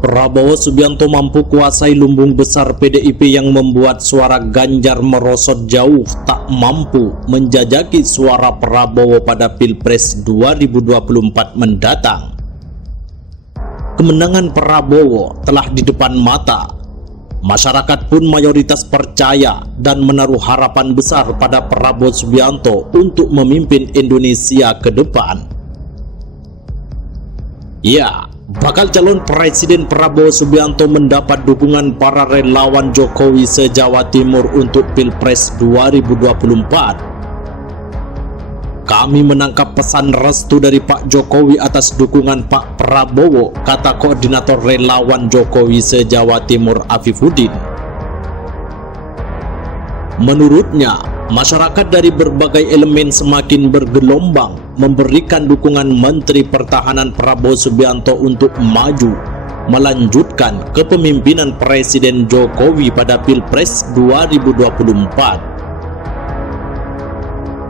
Prabowo Subianto mampu kuasai lumbung besar PDIP yang membuat suara Ganjar merosot jauh, tak mampu menjajaki suara Prabowo pada Pilpres 2024 mendatang. Kemenangan Prabowo telah di depan mata. Masyarakat pun mayoritas percaya dan menaruh harapan besar pada Prabowo Subianto untuk memimpin Indonesia ke depan. Ya, bakal calon Presiden Prabowo Subianto mendapat dukungan para relawan Jokowi se-Jawa Timur untuk Pilpres 2024. Kami menangkap pesan restu dari Pak Jokowi atas dukungan Pak Prabowo, kata Koordinator Relawan Jokowi se-Jawa Timur Afifuddin. Menurutnya, masyarakat dari berbagai elemen semakin bergelombang memberikan dukungan Menteri Pertahanan Prabowo Subianto untuk maju melanjutkan kepemimpinan Presiden Jokowi pada Pilpres 2024.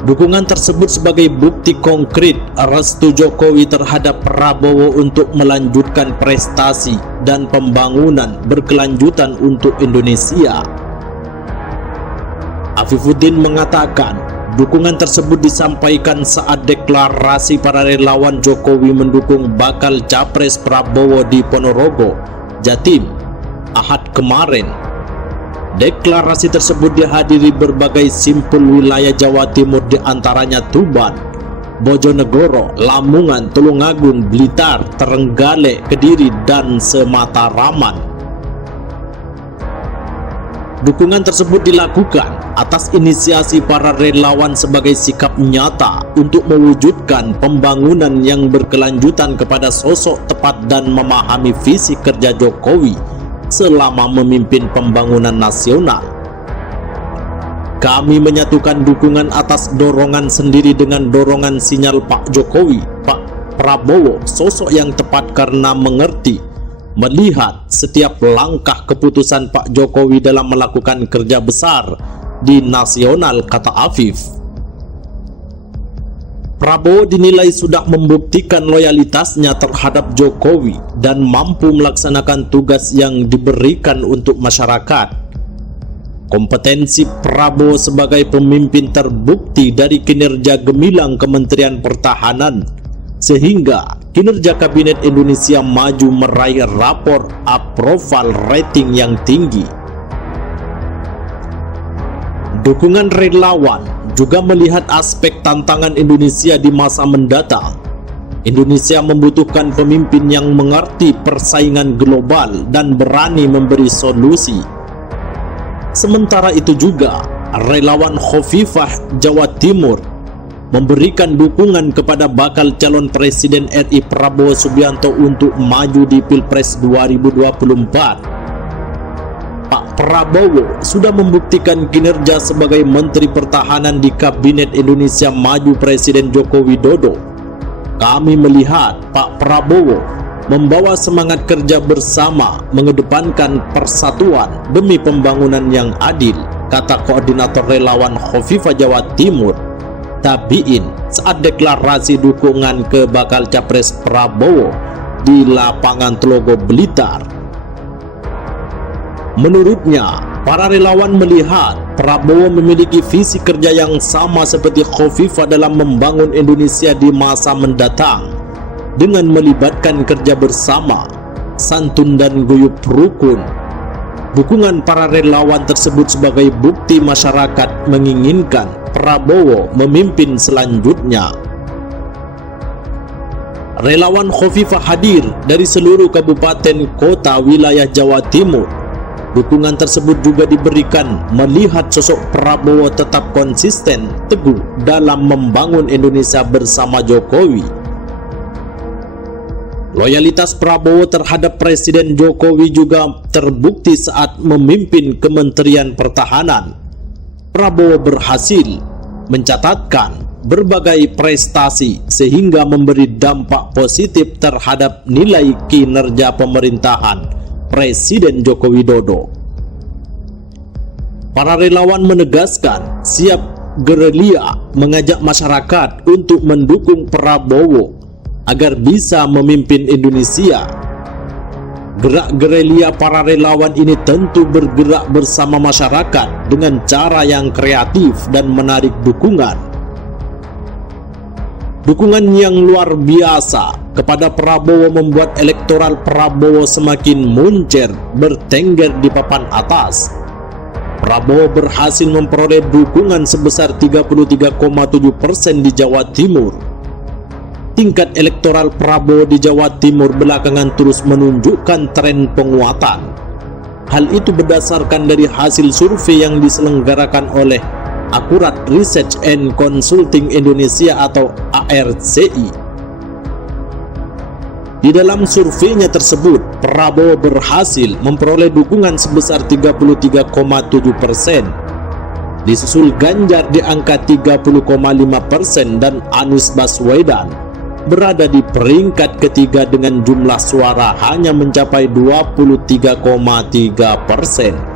Dukungan tersebut sebagai bukti konkret restu Jokowi terhadap Prabowo untuk melanjutkan prestasi dan pembangunan berkelanjutan untuk Indonesia. Afifuddin mengatakan, dukungan tersebut disampaikan saat deklarasi para relawan Jokowi mendukung bakal Capres Prabowo di Ponorogo, Jatim, Ahad kemarin. Deklarasi tersebut dihadiri berbagai simpul wilayah Jawa Timur, diantaranya Tuban, Bojonegoro, Lamongan, Tulungagung, Blitar, Trenggalek, Kediri, dan Semataraman. Dukungan tersebut dilakukan atas inisiasi para relawan sebagai sikap nyata untuk mewujudkan pembangunan yang berkelanjutan kepada sosok tepat dan memahami visi kerja Jokowi selama memimpin pembangunan nasional. Kami menyatukan dukungan atas dorongan sendiri dengan dorongan sinyal Pak Jokowi, Pak Prabowo, sosok yang tepat karena mengerti, melihat setiap langkah keputusan Pak Jokowi dalam melakukan kerja besar di nasional, kata Afif. Prabowo dinilai sudah membuktikan loyalitasnya terhadap Jokowi dan mampu melaksanakan tugas yang diberikan untuk masyarakat. Kompetensi Prabowo sebagai pemimpin terbukti dari kinerja gemilang Kementerian Pertahanan, sehingga kinerja Kabinet Indonesia Maju meraih rapor approval rating yang tinggi. Dukungan relawan juga melihat aspek tantangan Indonesia di masa mendatang. Indonesia membutuhkan pemimpin yang mengerti persaingan global dan berani memberi solusi. Sementara itu juga, relawan Khofifah Jawa Timur memberikan dukungan kepada bakal calon Presiden RI Prabowo Subianto untuk maju di Pilpres 2024. Pak Prabowo sudah membuktikan kinerja sebagai Menteri Pertahanan di Kabinet Indonesia Maju Presiden Joko Widodo. Kami melihat Pak Prabowo membawa semangat kerja bersama, mengedepankan persatuan demi pembangunan yang adil, kata Koordinator Relawan Khofifah Jawa Timur, Tabiin, saat deklarasi dukungan ke bakal Capres Prabowo di lapangan Tlogo Blitar. Menurutnya, para relawan melihat Prabowo memiliki visi kerja yang sama seperti Khofifah dalam membangun Indonesia di masa mendatang dengan melibatkan kerja bersama, santun dan guyup rukun. Dukungan para relawan tersebut sebagai bukti masyarakat menginginkan Prabowo memimpin selanjutnya. Relawan Khofifah hadir dari seluruh kabupaten kota wilayah Jawa Timur. Dukungan tersebut juga diberikan melihat sosok Prabowo tetap konsisten teguh dalam membangun Indonesia bersama Jokowi. Loyalitas Prabowo terhadap Presiden Jokowi juga terbukti saat memimpin Kementerian Pertahanan. Prabowo berhasil mencatatkan berbagai prestasi sehingga memberi dampak positif terhadap nilai kinerja pemerintahan Presiden Joko Widodo. Para relawan menegaskan siap gerilya mengajak masyarakat untuk mendukung Prabowo agar bisa memimpin Indonesia. Gerak gerilya para relawan ini tentu bergerak bersama masyarakat dengan cara yang kreatif dan menarik dukungan. Dukungan yang luar biasa kepada Prabowo membuat elektoral Prabowo semakin muncer bertengger di papan atas. Prabowo berhasil memperoleh dukungan sebesar 33,7% di Jawa Timur. Tingkat elektoral Prabowo di Jawa Timur belakangan terus menunjukkan tren penguatan. Hal itu berdasarkan dari hasil survei yang diselenggarakan oleh Akurat Research and Consulting Indonesia atau ARCI. Di dalam surveinya tersebut, Prabowo berhasil memperoleh dukungan sebesar 33,7%. Disusul Ganjar di angka 30,5% dan Anies Baswedan berada di peringkat ketiga dengan jumlah suara hanya mencapai 23,3%.